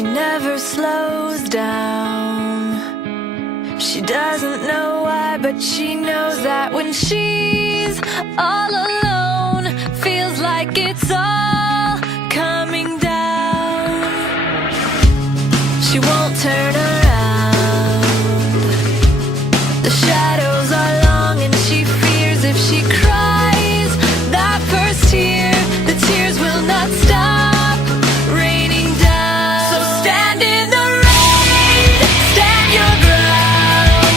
She never slows down. She doesn't know why, but she knows that when she's all alone, feels like it's all coming down. She won't turn around. The shadows are long and she fears if she cries that first tear, the tears will not stop raining down. So stand in the rain, stand your ground,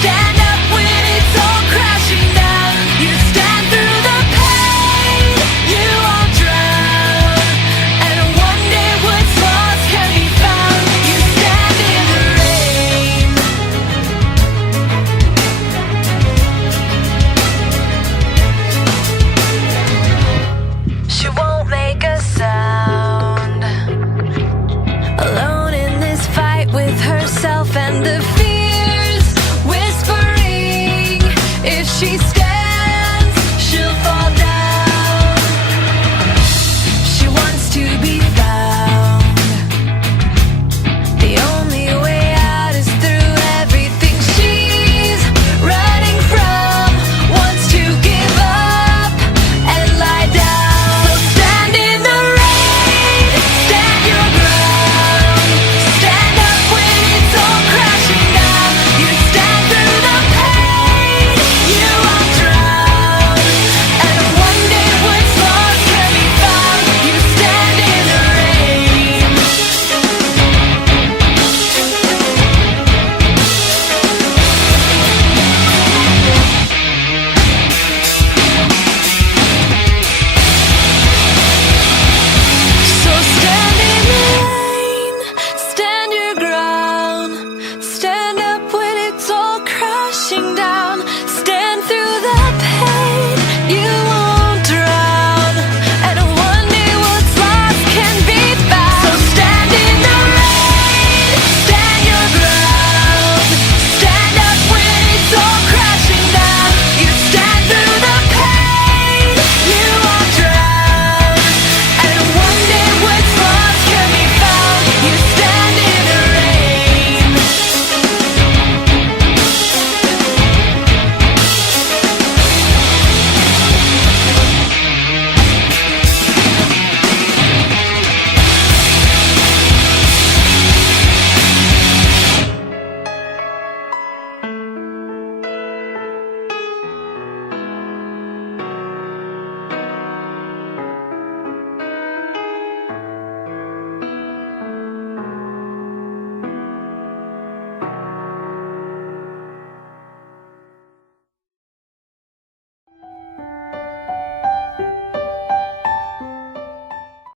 stand up when it's all crashing down. You stand through the pain, you won't drown, and one day what's lost can be found. You stand in the rain. She won't make a sound, alone in this fight with herself and the fears whispering. If she stands, she'll fall down. She wants to be found. The only way out is through everything she's running from. Wants to give up and lie down. So stand in the rain, stand your ground, stand up when it's all crashing down. You stand through the pain, you won't drown, and one day what's lost can be found. You stand in the rain. So stand in the rain, stand your ground, stand up when it's all crashing down.